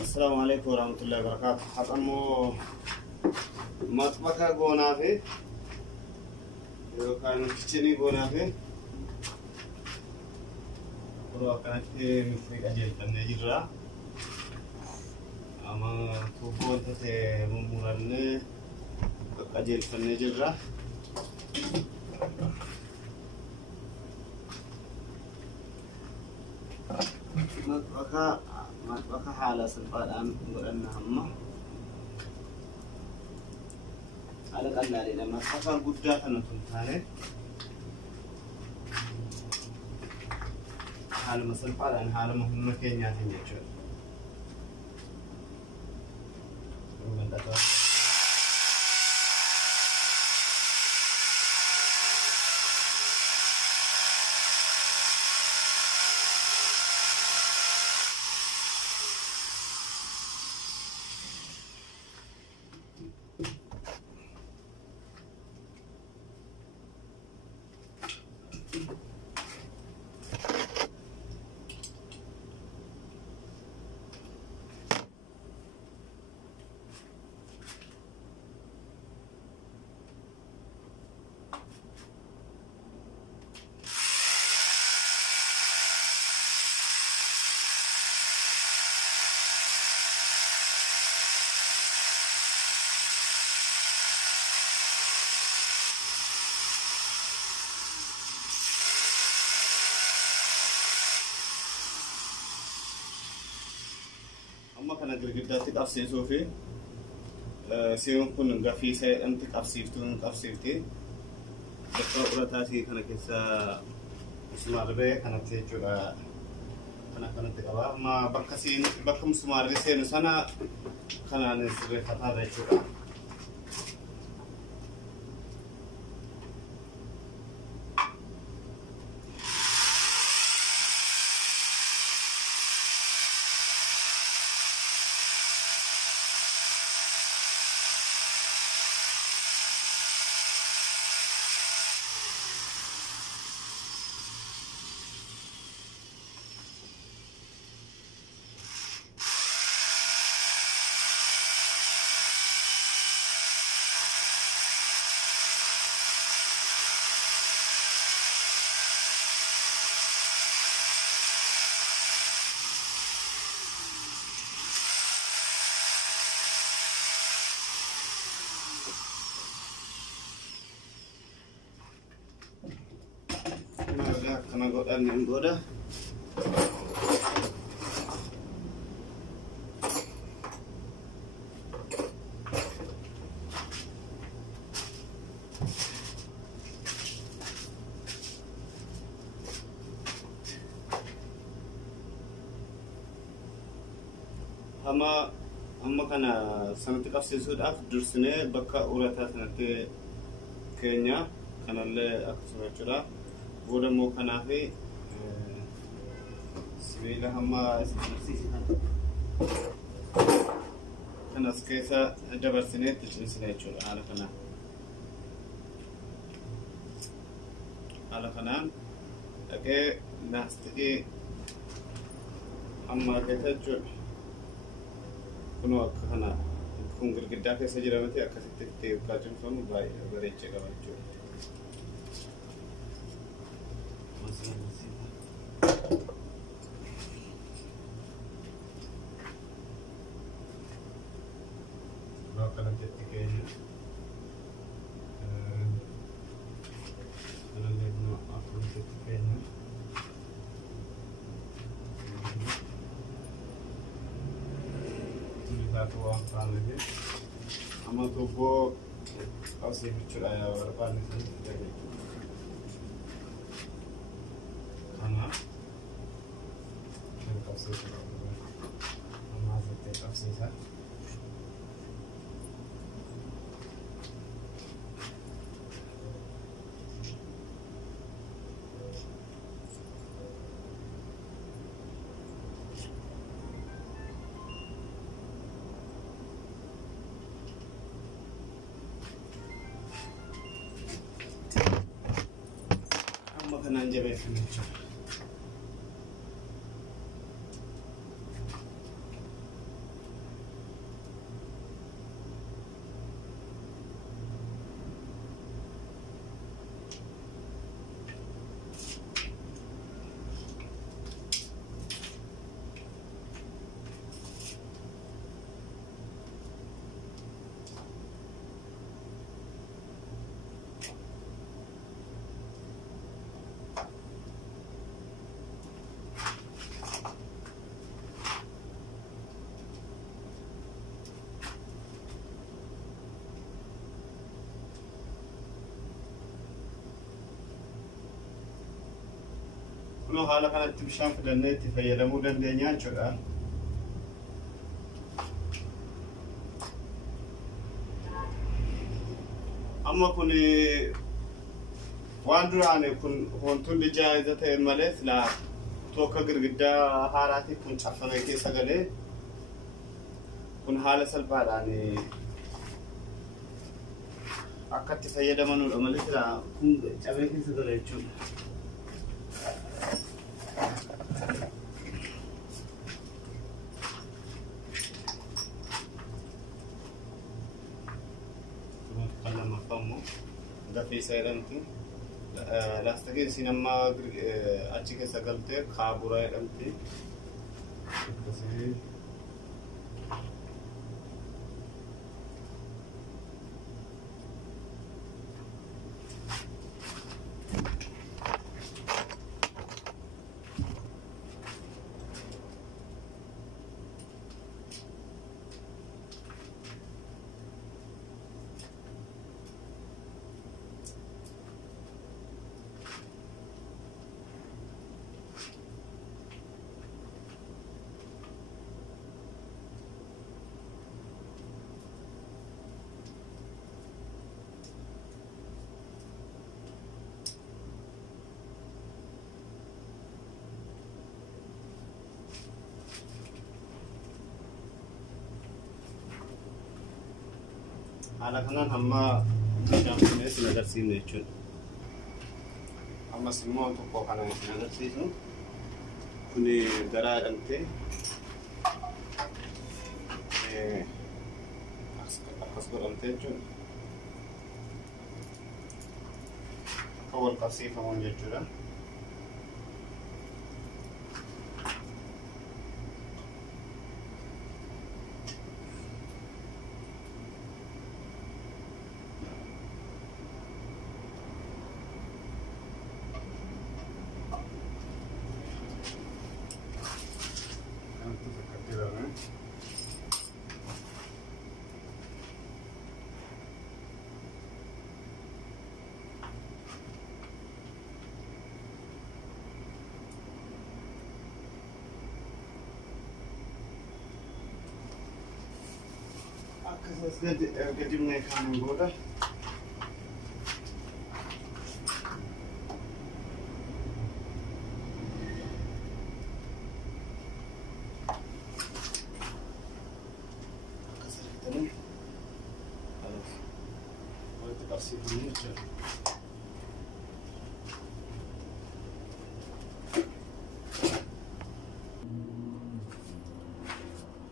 السلام عليكم ورحمة الله وبركاته. حطمو مطبخة قونا في كان كيتشني قونا في كانت في أجل النجرة أما توبون تتي ممرن أجل النجرة مطبخة حالا سلطان قلنا هم على قلنا لما سفر قدرات نتنتهي حالا مسلطان أن حالا مهمة كينيات يجور أما كان الجلدات تقصي سوفي سيوم كن نقفي سي أنت تقصيفتون تقصيفتي دكتور تاسي كان كيسا مسمار بي كانت تجوا كانت تقبا ما بكسين بك مسمار سين سنة كان نسبة فتاة تجوا كما قلنا من بودا أما كان سنة قفص سود أفضل سنة بكا أورتا سنة كينيا كان اللي أكثر جرا بودا مو كان في سبيلا هما كان أسكيسا جبر سنة تجن سنة جرا على خنان لكن ناس تجي أما كتجر kunoo kana kun girgiddaa keessa jiramte akkasitti itti kaajumfamu baay'ee bareechee qaba jechuudha. Bakka itti keenya kanallee kunoo akkuma itti keenya Tuan family, ama tubo kasi bicara ya orang ni jadi. Karena kasi ama setiap kasi sah. Makanan jabe furniture. kunoo haala kanatti bishaan fidannee itti fayyadamuu dandeenya jechuudha. Amma kun waan duraan kun wantoonni jaayiza ta'e malee silaa tokko girgiddaa haaraatiif kun caffamee keessa galee kun haala salphaadhaan akka itti fayyadamanudha malee silaa kun cabee keessa gala jechuudha. Gafii seeramti laastikiin sinamma achi keessa galtee kaaburaa jedhamti. Haala kanaan hamma bishaan kunis hin agarsiifne jechuudha. Ammas immoo tokko kana hin agarsiisu. Kuni garaa jedhamtee akkas godhamtee jechuudha. Akka wal qabsiifamuun jechuudha. Gadi meeqaan booda akkasirratti walitti qabsiifamuu jechuudha.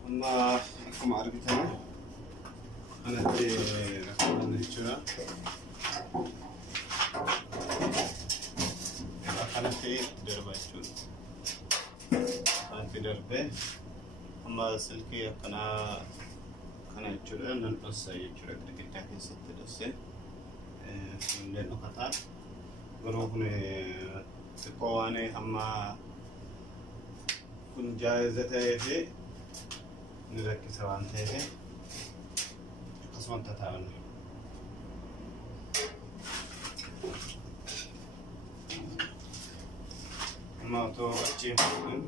Amma akkuma argitan kanatti rakkoon jechuudha. Kanatti darba jechuudha. Kanatti darbee amma silkii akkanaa kana jechuudha nan dhoossa jechuudha girgiddaa keessatti dhossee illee dhokataa garuu kun xiqqoo waan amma kun jaayiza ta'ee fi ni rakkisa waan ta'eef akkasumatti taa'anna. Amma otoo achi hin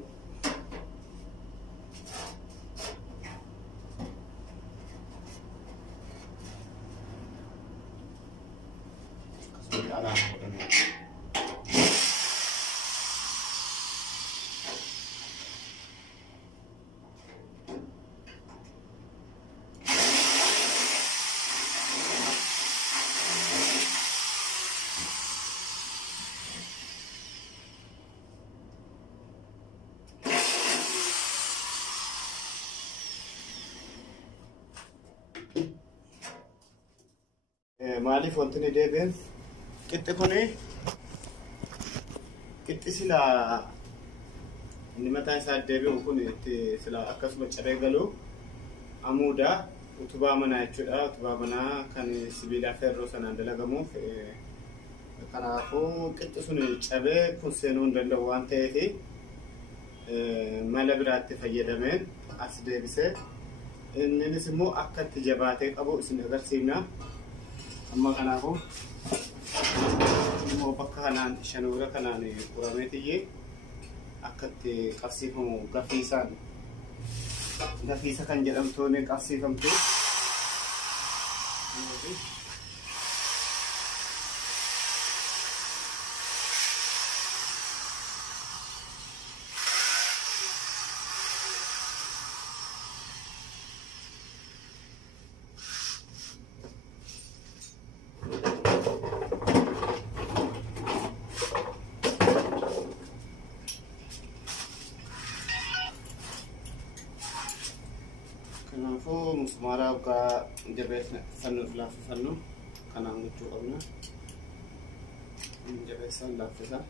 maaliif wanti ni deebiin qixxi kuni qixxi sila inni mataa isaa deebi'u kun itti sila akkasuma cabee galu amuuda utubaa manaa jechuudha. Utubaa manaa kan sibiilaa feerroo sanaan dalagamuuf kanaafuu qixxi sun cabee kun seenuu hin danda'u waan ta'eef mala biraatti fayyadameen as deebisee innis immoo akka itti jabaatee qabu isin agarsiifna. Amma kanaafuu immoo bakka kanaan shanuura kanaan qurameetiyyee akkatti qabsiifamu gafiisa kan jedhamtuun qabsiifamte. Kanaafuu musmaaraa akka jabeessa fannuuf laaffifannu kanaan gochuu qabna. Jabeessaan laaffisa.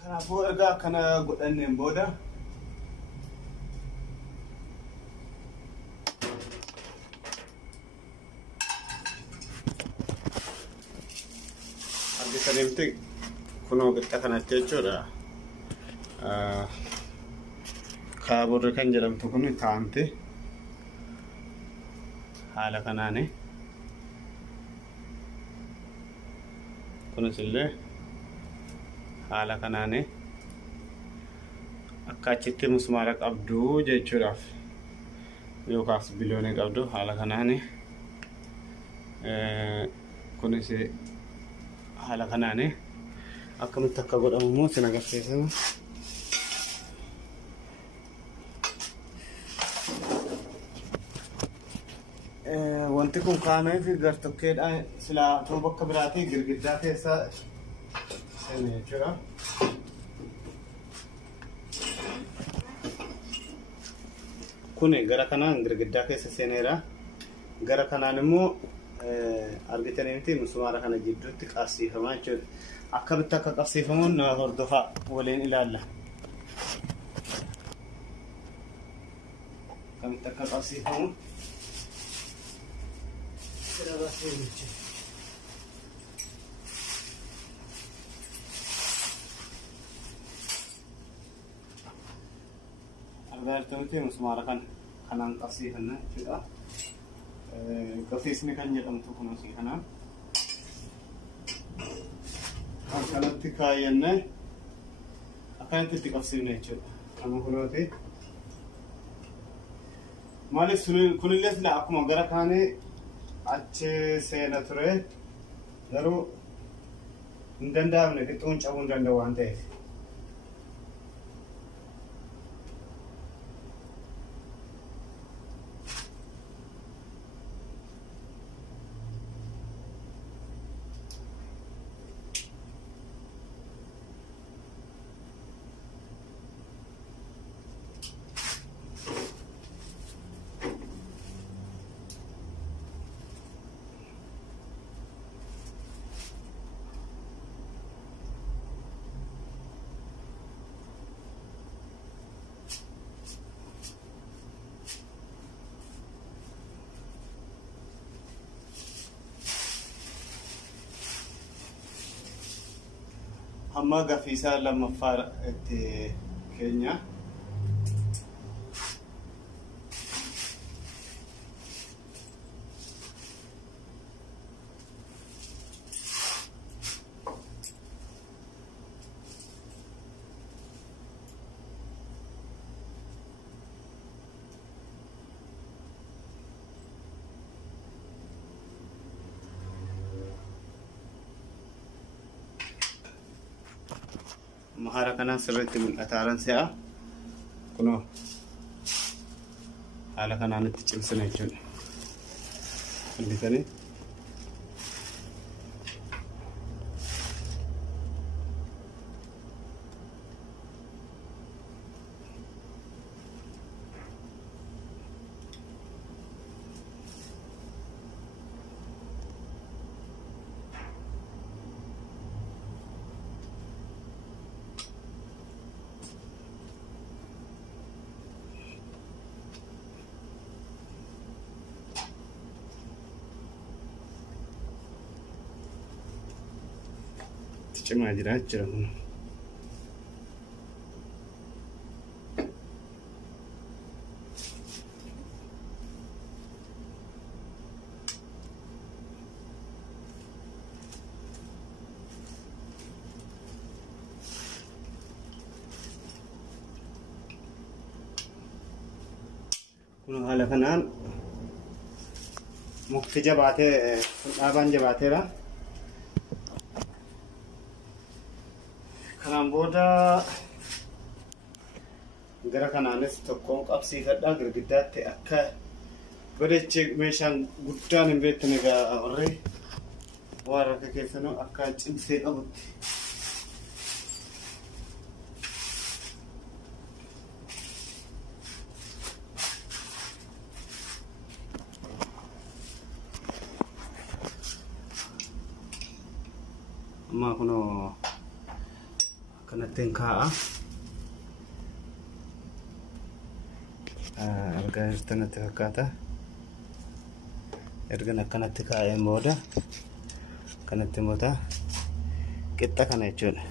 Kanaafuu erga kana godhanneen booda argitanitti kunoo qixa kanatti jechuudha. Kaaburri kan jedhamtu kun taa'amte haala kanaani. Kunis illee haala kanaani akka achitti musmaara qabdu jechuudhaaf yookaas biloonii qabdu haala kanaani. Kunis haala kanaani akkamitti akka godhamu immoo sin agarsiisa. Wanti kun kaa'ameef gartokkeedhaan silaa tuuba bakka biraatii girgiddaa keessa seenee jechuudha. Kun gara kanaan girgiddaa keessa seeneera. Gara kanaan immoo argitanitti musmaara kana jidduutti qabsiifamaa jechuudha. Akkamitti akka qabsiifamuun nama hordofaa waliin ilaalla. Akkamitti akka qabsiifamu argaartanitti musmaara kanaan qabsiifanna jechuudha. Gafiisni kan jedhamtu kunuunsi kanaan akkanatti kaayyannee akkanatti itti qabsiifne jechuudha. Amma kunooti maaliif kunillee sila akkuma gara kaanii achi seena ture garuu hin danda'amne qixxuun cabuu hin danda'u waan ta'eef. Amma gafiisa lammaffaa itti keenya. Mahara kana sirriitti mul'ataaran se'a. Kunoo haala kanaan itti cimsina jechuudha. Argitanii cimaa jira jechuudha. Kunoo haala kanaan mukti jabaatee dhaabaan jabaateera. Kanaan booda gara kanaanis tokkoon qabsiifadhaa girgiddaatti akka godhachee meeshaan guddaan hin beekne egaa warri waan rakka keessanuu akka cimsee qabutti. Amma kunoo kanatti kaa'a. Argaa jirtanitti fakkaata. Erga akkanatti kaa'een booda kanatti booda qixxa kana jechuudha.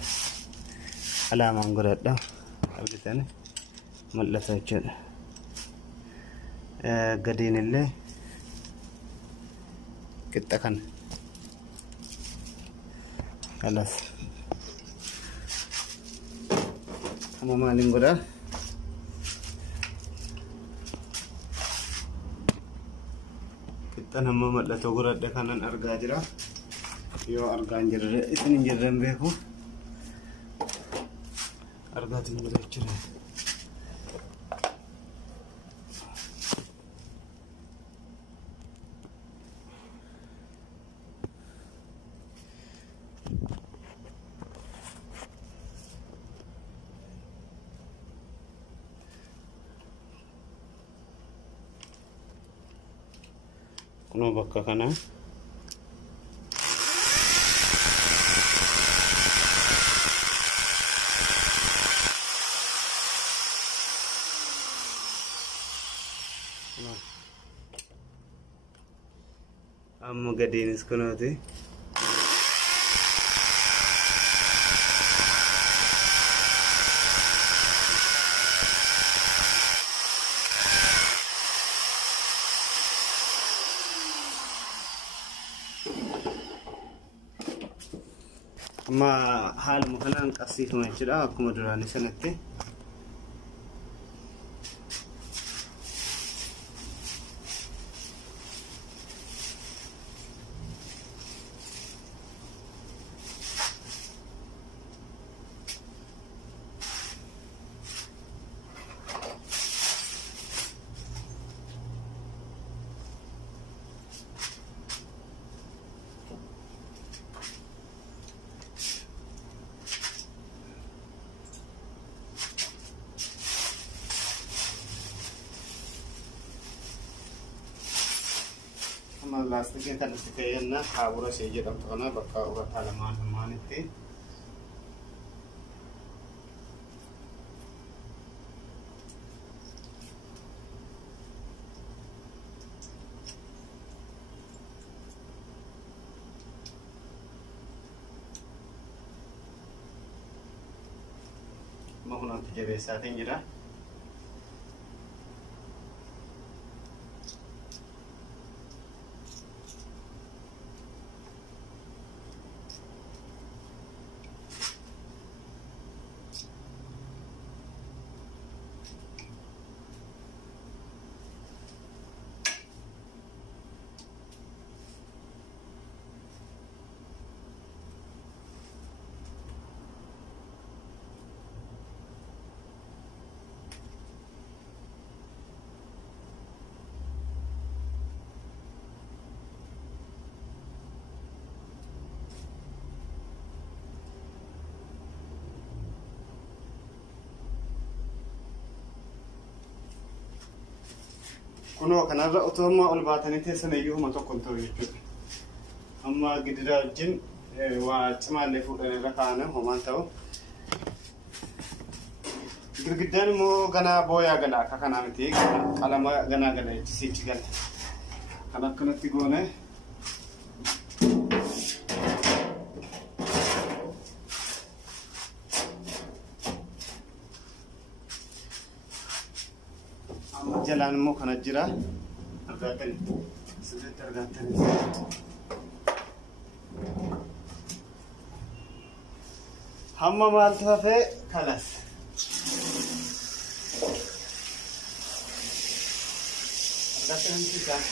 Alaamaan godhadha. Argitani mul'ata jechuudha. Gadiin illee qixxa kana. Alas. Amma maaliin godhaa? Qixxa nama mul'atu godhadhe kanan argaa jira. Yoo argaa hin jirre isin hin jirren beeku. Argaatiin jira jechuudha. Kunoo bakka kana amma gadiinis kunooti. Amma haaluma kanaan qabsiifama jechuudha akkuma duraanii sanatti. Lastiknya kan kayaknya kabur sih jadi karena bakal urat halaman itu. Mau nanti jadi saatnya jera. Kunoo kanarra otoo amma ol baatanii teessan iyyuu homa tokko hin ta'u jechuudha. Amma gidiraa wajjin waa cimaallee fuudhan irra kaa'an homaan ta'u. Girgiddaan immoo ganaa booyaa gala akka kanaa miti qalama ganaa gala sichi gala. Kan akkanatti goone bishaan immoo kana jira argaatan sirriitti argaatan hamma maaltu hafee kalas argaatan bishaan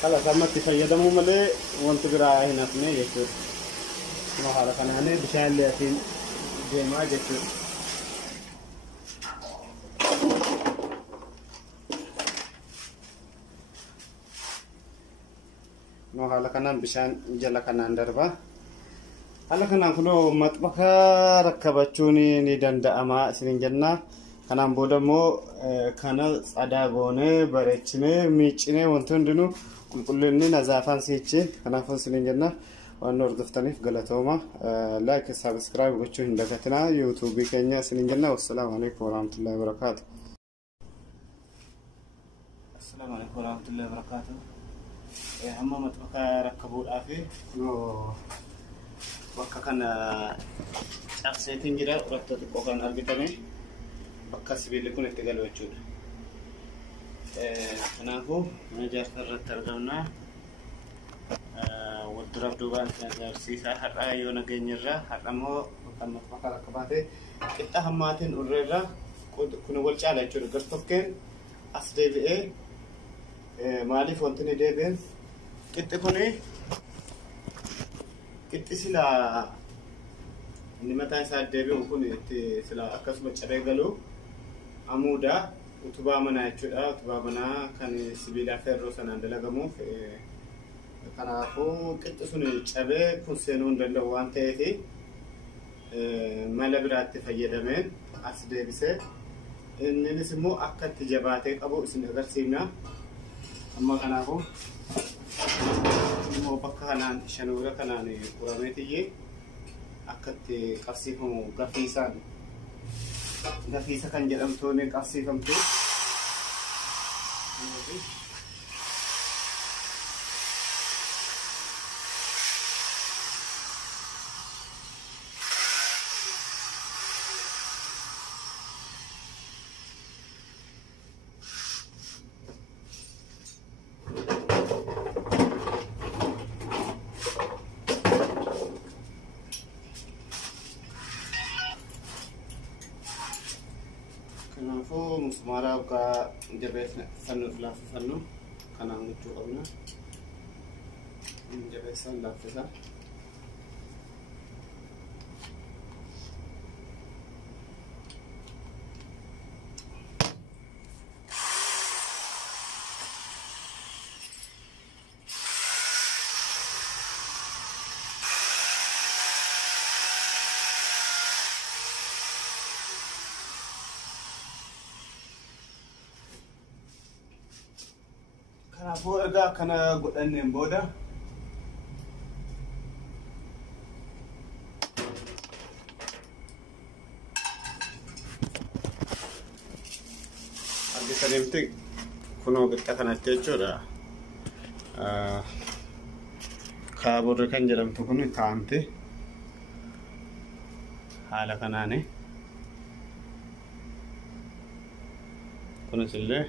kalau sama fayyadamu malee wanti biraa hin hafne jechuudha. Kuma haala kanaan bishaan liyatiin deemaa jechuudha. Kuma haala kanaan bishaan jala kanaan darba. Haala kanaan kunoo maxbaka rakkabachuun ni danda'ama isiniin jenna. Kanaan booda immoo kana tsadaa goonee bareechinee miiccinee wanti hundinuu qulqullinni nazaafaan siichi kanaafuu isiniin jenna waan hordoftaniif galatooma like subscribe gochuu hin dagatinaa YouTube keenya isiniin jenna wassalaamu alaykum warahmatullahi wabarakatuh. Assalaamu alaykum warahmatullahi wabarakatuh. Hamma maxbaka rakkabuudhaaf bakka kana cabseetiin jira irratti xiqqoo kan argitame bakka sibiilli kun itti galu jechuudha. Kanaafuu ijaarsa irratti argamna. Wadduraaf duubaan kan agarsiisaa har'aa yoo nageenyarraa har'ammoo kan maxbaka rakkabaate qixxa hammaatiin urreerraa kun wal caala jechuudha. Gartokkeen as deebi'ee maaliif wanti ni deebi'een qixxi kuni qixxi silaa inni mataa isaa deebi'u kun itti silaa akkasuma cabee galu amuudaa utubaa manaa jechuudha. Utubaa manaa kan sibiilaa feerroo sanaan dalagamuuf kanaafuu qixxi sun cabee kun seenuu hin danda'u waan ta'eef mala biraatti fayyadameen as deebisee innis immoo akka itti jabaatee qabu isin agarsiifna. Amma kanaafuu immoo bakka kanaan shanuura kanaan qurameetiyyee akka itti qabsiifamu gafiisa kan jedhamtuun qabsiifamtu. Kanaafuu musmaaraa akka jabeessina fannuuf laaffifannu kanaan gochuu qabna. Jabeessan laaffisa. Kanaafuu erga kana godhanneen booda argitaniimti kunoo qixxa kanatti jechuudha. Kaaburri kan jedhamtu kun taa'amti haala kanaani. Kunis illee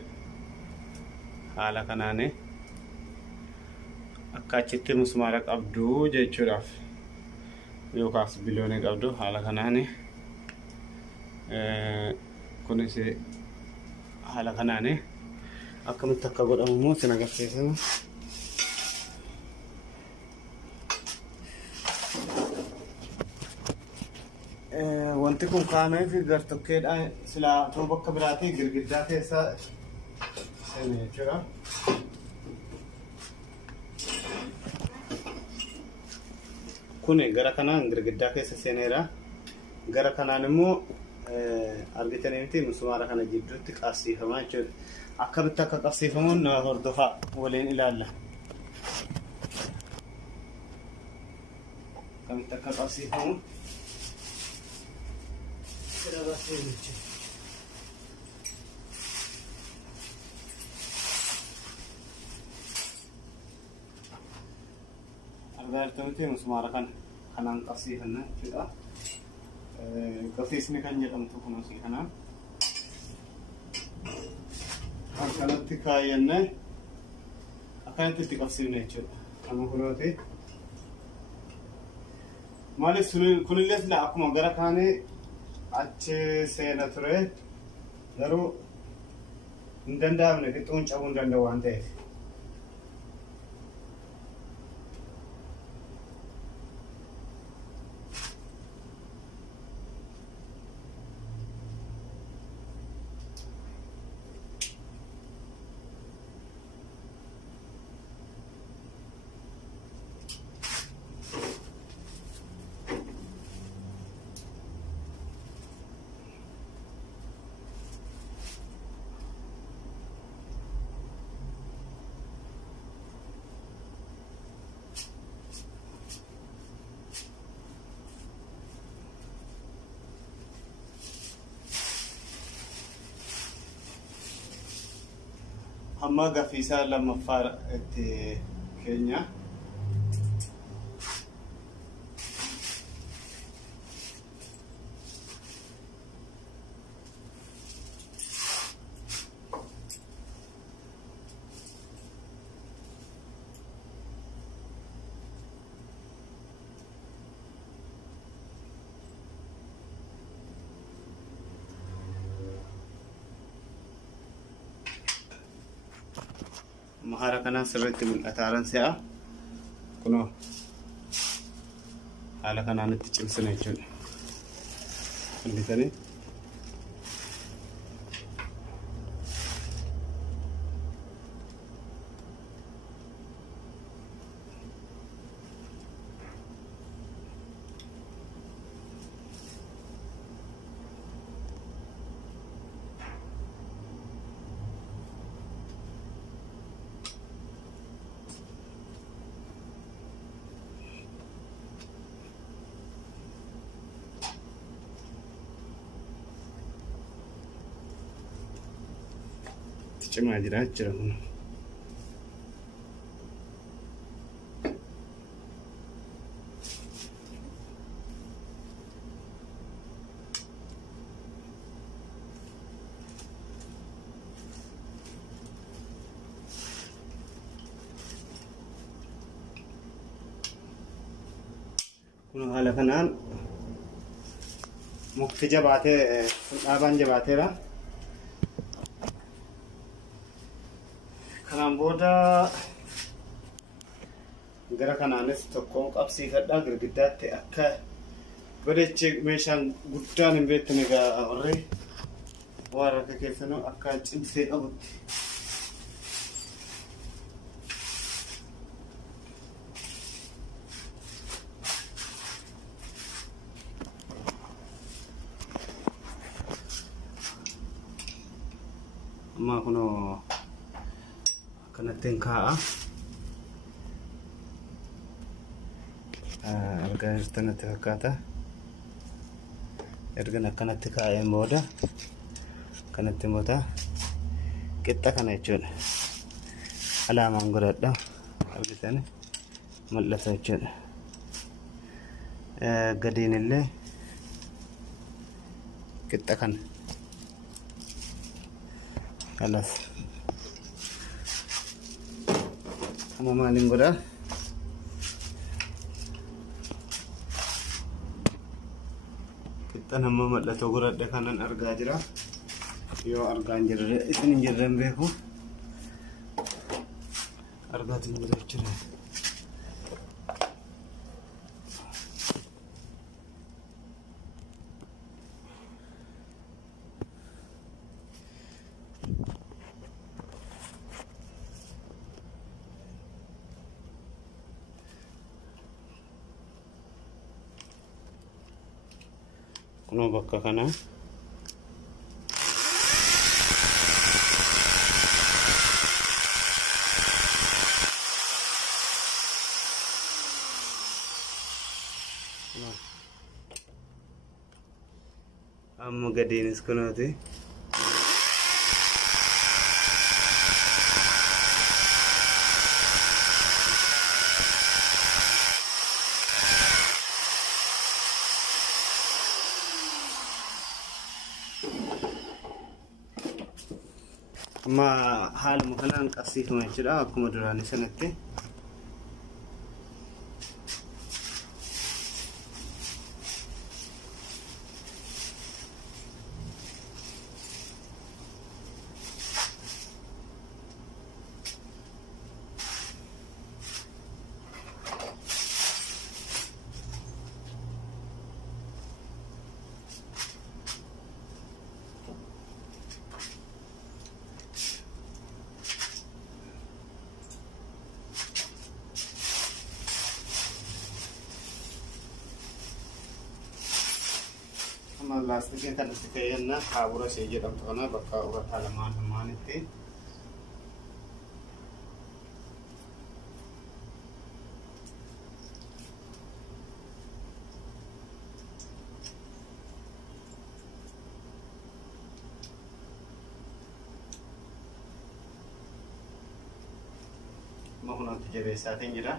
haala kanaani akka achitti musmaara qabdu jechuudhaaf yookaas biloonii qabdu haala kanaani. Kunis haala kanaani akkamitti akka godhamu immoo isin agarsiisna. Wanti kun kaa'amee fi gartokkeedhaan silaa otoo bakka biraatii girgiddaa keessa seene jechuudha. Kun gara kanaan girgiddaa keessa seeneera. Gara kanaan immoo argitaniimti musmaara kana jidduutti qabsiifamaa jechuudha. Akkamitti akka qabsiifamuun nama hordofaa waliin ilaalla. Akkamitti akka qabsiifamu argaartanitti musmaara kanaan qabsiifanna jechuudha. Qabsiisni kan jedhamtu kunuunsi kana akkanatti kaayyanne akkanatti itti qabsiifne jechuudha. Amma kunooti maaliif kunillee sila akkuma gara kaanii achi seena ture garuu hin danda'amne qixxuun cabuu hin danda'u waan ta'eef. Amma gaffiisaa lammaffaa itti keenya mahara kana sirriitti mul'ataaran se'a kunoo haala kanaan itti cimsina jechuudha. Hunditanii cimaa jira jechuudha. Kun haala kanaan mukti jabaatee dhaabaan jabaateera. Kanaan booda gara kanaanis tokkoon qabsiifadhaa girgiddaatti akka godhachi meeshaan guddaan hin beekne egaa warri waan rakka keessanuu akka cimsee qabutti. Amma kunoo kanattiin kaa'a argaa jirtanitti fakkaata. Ergan akkanatti kaa'een booda kanatti booda qixxa kana jechuudha. Alaamaan godhadha argitan mul'ata jechuudha. Gadiin illee qixxa kana alas amma maaliin godha qixxa nama mul'atu godhadhe kanan argaa jira. Yoo argaa hin jirre isin hin jirren beeku argaatu hin jiru jechuudha. Kunoo bakka kana amma gadiinis kunooti amma haaluma kanaan qabsiifama jechuudha akkuma duraanii sanatti. Lastiknya kan kayaknya kabur saja dalam tanah bakal urat halaman itu. Mau nanti jadi setting je dah.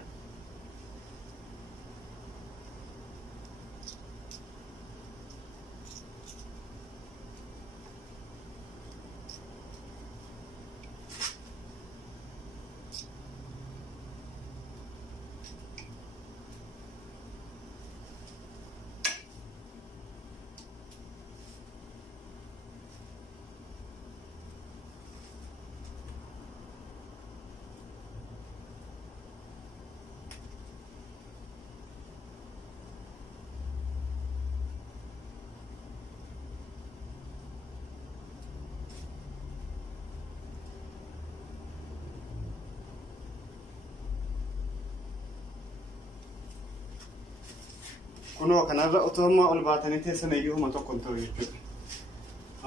Kunoo kanarra utuma ol baatanii teessan iyyuu tokko hin ta'u jechuudha.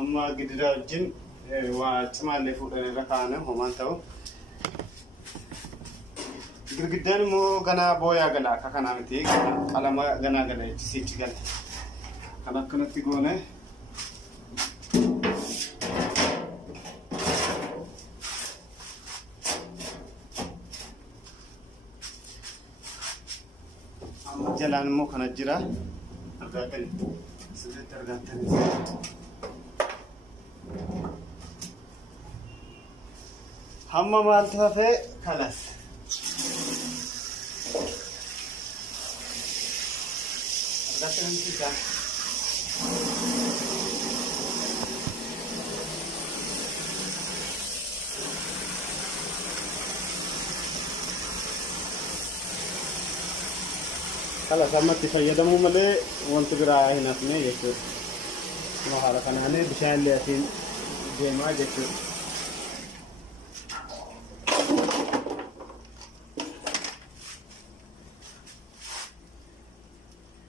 Amma gidira wajjin waa cimaallee fuudhan irra kaa'an homaan ta'u. Girgiddaan immoo ganaa booyaa gala akka kanaa miti qalama ganaa gala itti gala. Kan akkanatti goone jalan mau kana jira argatan sudah tergantung hamma maal tafe kalas argatan kita kalau sama fayyadamu malee wanti biraa hin hafne jechuudha. Kunoo haala kanaan bishaan liyatiin deemaa jechuudha.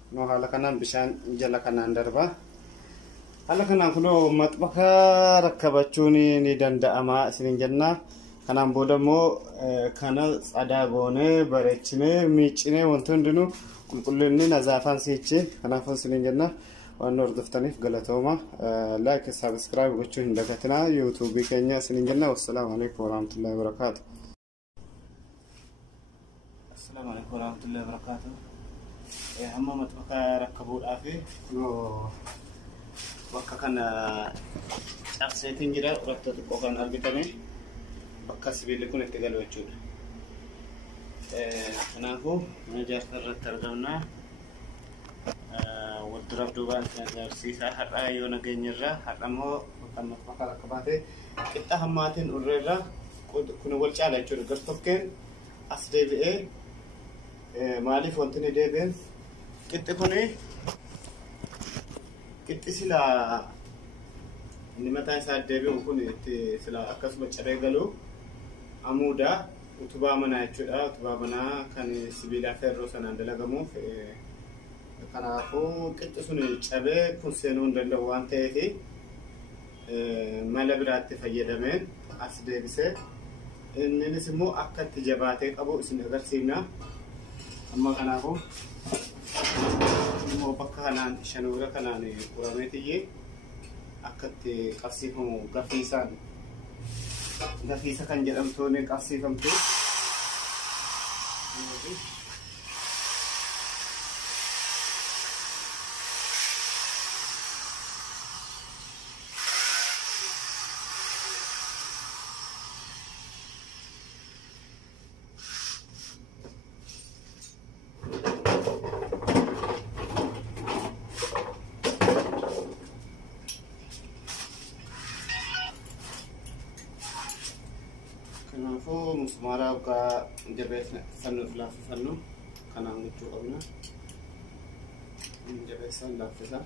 Kunoo haala kanaan bishaan jala kanaan darba. Haala kanaan kunoo maxbaqa rakkabachuun ni danda'ama isiniin jenna. Kanaan booda immoo kana tsadaa goonee bareechinee miiccinee wanti hundinuu qulqullinni nazaafaan siichi kanaafuu isiniin jenna waan hordoftaniif galatooma like subscribe gochuu hin dagatinaa YouTube keenya isiniin jenna wassalaamu alaykum warahmatullahi wabarakatuh. Assalamu alaykum warahmatullahi wabarakatuh. Hamma maxbaqa rakkabuudhaaf kunoo bakka kana cabseetiin jira uratti xiqqoo kan argitanii bakka sibiilli kun itti galu jechuudha. Kanaafuu jaarsa irratti argamna. Walduraaf duubaan kan agarsiisaa har'aa yoo nageenyarraa har'a immoo bakka maxbaqa rakkabaate qixxa hammaatiin urreerra kun wal caala jechuudha. Gartokkeen as deebi'ee maaliif wanti ni deebi'een qixxi kuni qixxi silaa inni mataa isaa deebi'u kun itti silaa akkasuma cabee galu amuudaa utubaa manaa jechuudha. Utubaa manaa kan sibiilaa ferroo sanaan dalagamuuf kanaafuu qixxi sun cabee kun seenuu hin danda'u waan ta'eef mala biraatti fayyadameen as deebisee innis immoo akka itti jabaatee qabu isin agarsiifna. Amma kanaafuu immoo bakka kanaan shanuura kanaan urameetiyyee akka itti qabsiifamu gafiisa kan jedhamtuun qabsiifamtu. fannu kanaan gochuu qabna. Jabeessaan laaffisa.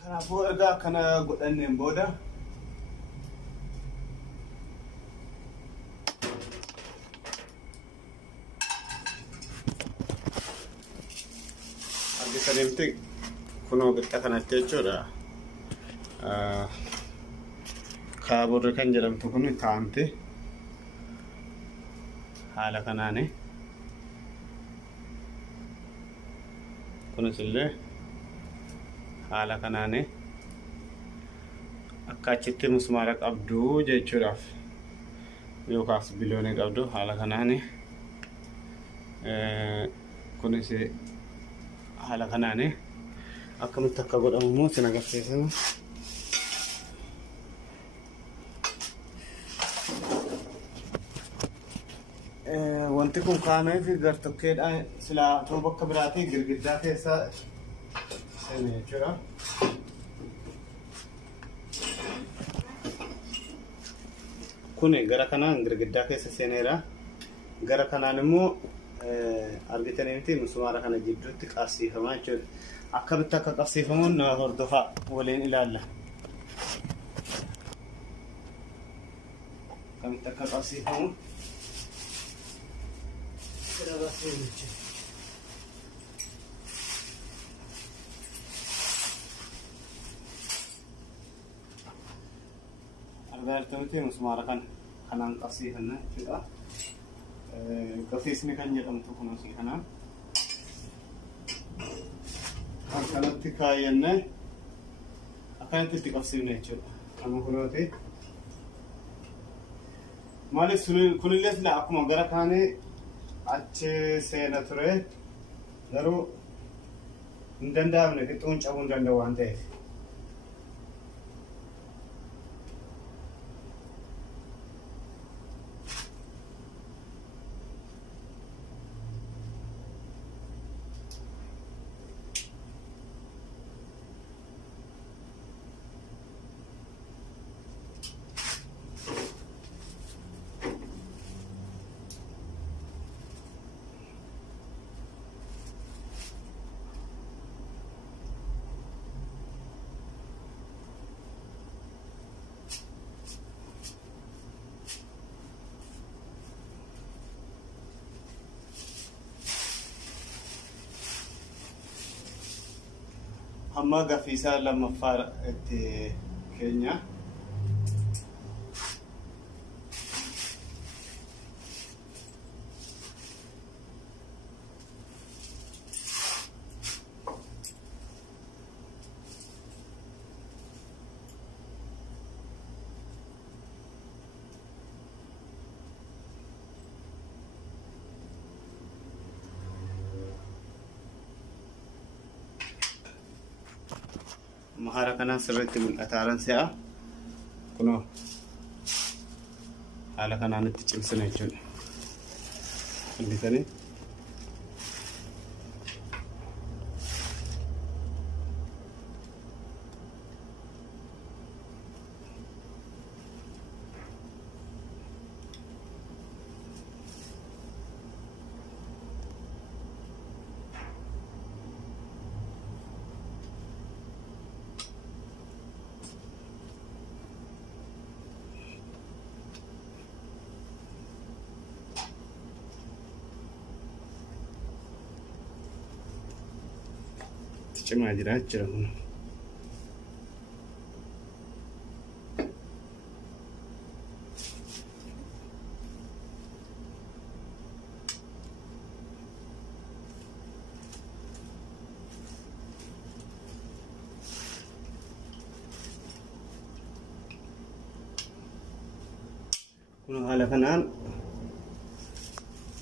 Kanaafuu erga kana godhanneen booda argitanitti kunoo qixa kanatti jechuudha. Kaaburri kan jedhamtu kun taa'amti haala kanaani. Kunis illee haala kanaani akka achitti musmaara qabdu jechuudhaaf yookaas biloonii qabdu haala kanaani. Kunis haala kanaani akkamitti akka godhamu immoo sin agarsiisa. Wanti kun kaamee fi gartokkeedhaan silaa ta'uu bakka biraatii girgiddaa keessa seenee jechuudha. Kun gara kanaan girgiddaa keessa seeneera. Gara kanaan immoo argitanitti musmaara kana jidduutti qabsiifamaa jechuudha. Akkamitti akka qabsiifamuun nama hordofaa waliin ilaalla. Akkamitti akka qabsiifamu argaartanitti musmaara kanaan qabsiifanna jechuudha. Qabsiisni kan jedhamtu kunuunsi kanaan akkanatti kaayyanne akkanatti itti qabsiifne jechuudha. Amma kunooti maaliif kunillee sila akkuma gara kaanii achi seena ture garuu hin danda'amne qixxuun cabuu hin danda'u waan ta'eef. Amma gaffiisaa lammaffaa itti keenya. Mahara kana sirriitti mul'ataaran se'a. Kunoo haala kanaan itti cimsina jechuudha. Hundisanii cimaa jira jechuudha kun. Kun haala kanaan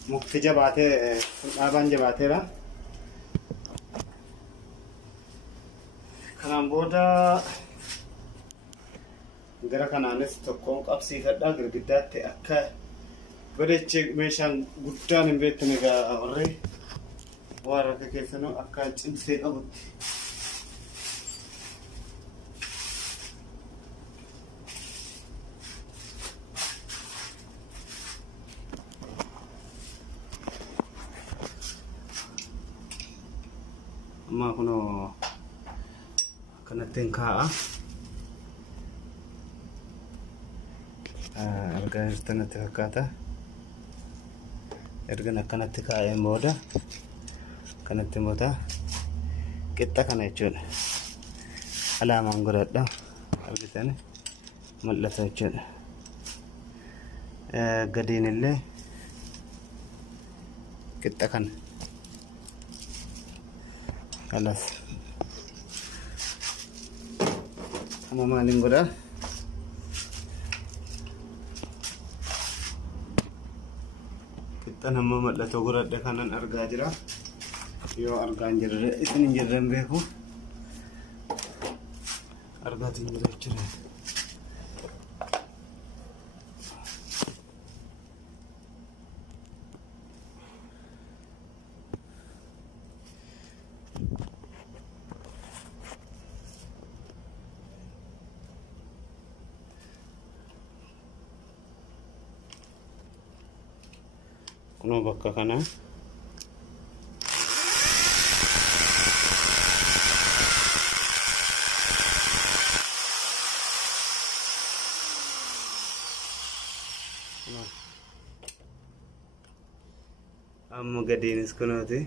mukti jabaatee dhaabaan jabaateera. Kanaan booda gara kanaanis tokkoon qabsiifadhaa girgiddaatti akka godhechee meeshaan guddaan hin beekne egaa warri waan rakka keessanuu akka cimsee qabutti. Amma kunoo kanatti hin kaa'a. Argaa jirtan natti fakkaata. Ergan akkanatti kaa'een booda kanatti booda qixxa kana jechuudha. Alaamaan godhadha. Argitan mul'ata jechuudha. Gadiin illee qixxa kana. Alas. Amma maaliin godhaa? Qixxa nama mul'atu godhadhe kanan argaa jira. Yoo argaa hin jirre isin hin jirren beeku. Argaatu hin jira jechuudha. Kunoo bakka kana amma gadiinis kunooti.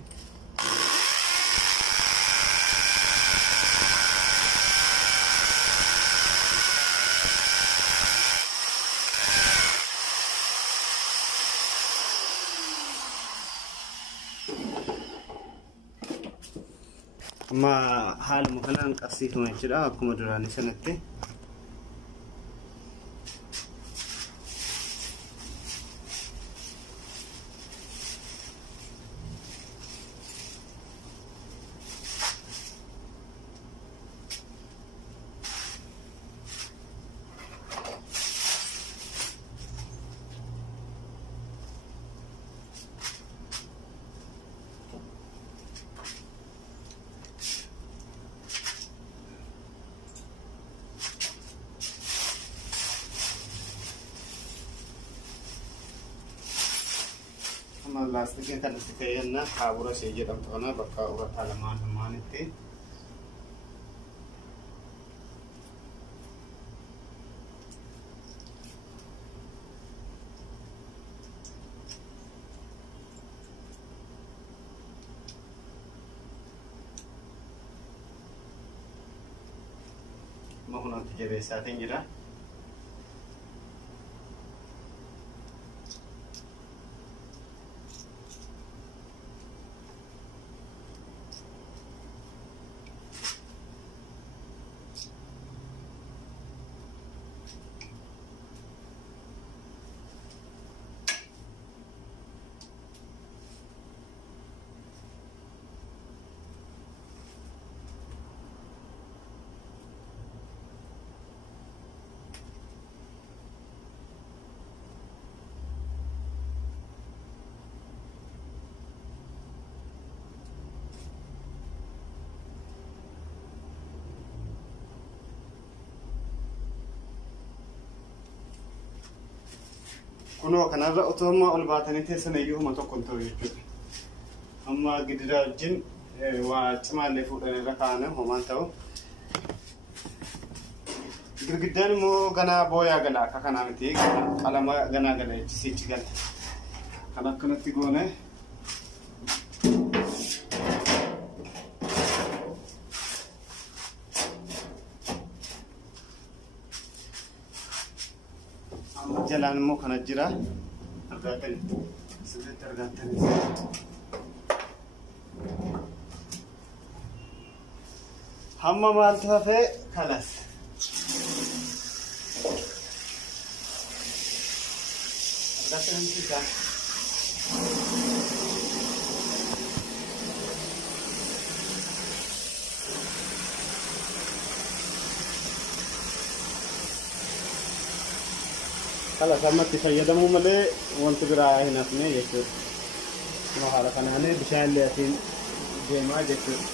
Amma haaluma kanaan qabsiifama jechuudha akkuma duraanii sanatti. Lastiknya kan kayaknya kabur sih jadi karena bakal urat halaman itu. Mau nanti jadi setting jeda. Kunoo kanarra otoo amma ol baatanii teessan iyyuu homa tokko hin ta'u jechuudha. Amma gidiraa wajjin waa cimaallee fuudhan irra kaa'an homaan ta'u. Girgiddaan immoo ganaa booyaa gala akka kanaa miti qalama ganaa gala sichi gala. Kan akkanatti goone jalan mau kana jira argatan sudah tergantung hamma maal tafe kalas argatan kita kala samatti fayyadamuu malee wanti biraa hin hafne jechuudha. Kunoo haala kanaan bishaan illee asiin deemaa jechuudha.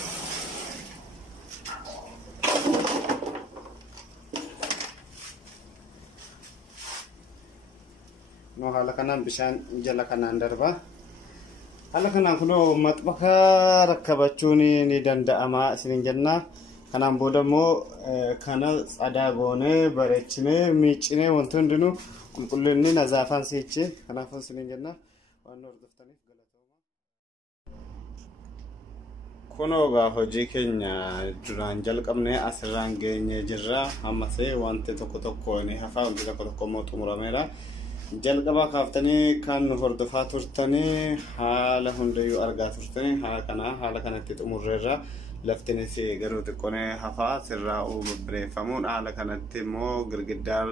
Kunoo haala kanaan bishaan jala kanaan darba. Haala kanaan kunoo maxbaqa rakkabachuun ni danda'ama isiniin jenna. Kanaan booda immoo kana tsadaa goonee bareechinee miiccinee wanti hundinuu qulqullinni nazaafaan siichi kanaafuu isiniin jenna waan hordoftaniif galatooma. Kunoo gaa hojii keenya duraan jalqabnee asirraan geenyee jirra. Ammas wanti tokko tokko ni hafa wanti tokko tokko immoo xumurameera. Jalqabaa kaaftanii kan hordofaa turtanii haala hundayyuu argaa turtanii haala kanatti xumurreerra. Laftinis garuu xiqqoonee hafaa sirraa babbareeffamuun haala kanatti immoo girgiddaa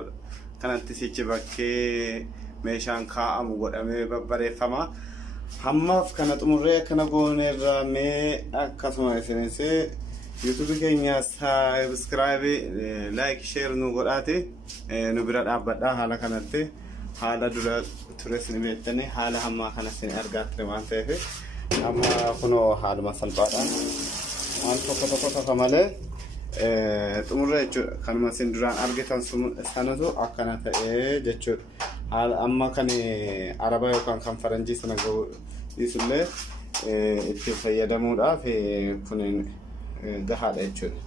kanatti sichi bakkee meeshaan kaa'amu godhamee babbareeffama. Hammaaf kana xumurree akkana gooneerra mee akkasuma isinis YouTube keenya subscribe like share nu godhaati nu bira dhaabbadhaa haala kanatti haala dura tures ni beektanii haala hammaa kanas ni argaa ture waan ta'eef amma kunoo haaluma salphaadhaan waan tokko malee xumurre jechuudha. Kanuma isin duraan argitan sanatu akkana ta'ee jechuudha. Haala amma kan araba yookaan kan faranjii sana ga'u dhiisullee itti fayyadamuudhaaf kun gahaadha jechuudha.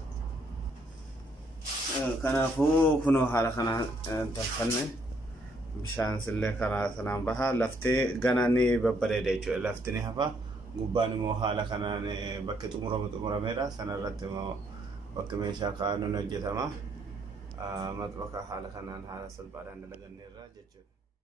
Kanaafuu kunoo haala kanaan tolfanne bishaan sillee karaa sanaan baha laftee ganaan babbareeda jechuudha. Lafti ni hafa. Gubbaan immoo haala kanaan bakka xumurameedha. Sanarratti immoo bakka meeshaa kaa'anuun hojjetama. Maxbaqa haala kanaan haala salphaadhaan dalaganneerra jechuudha.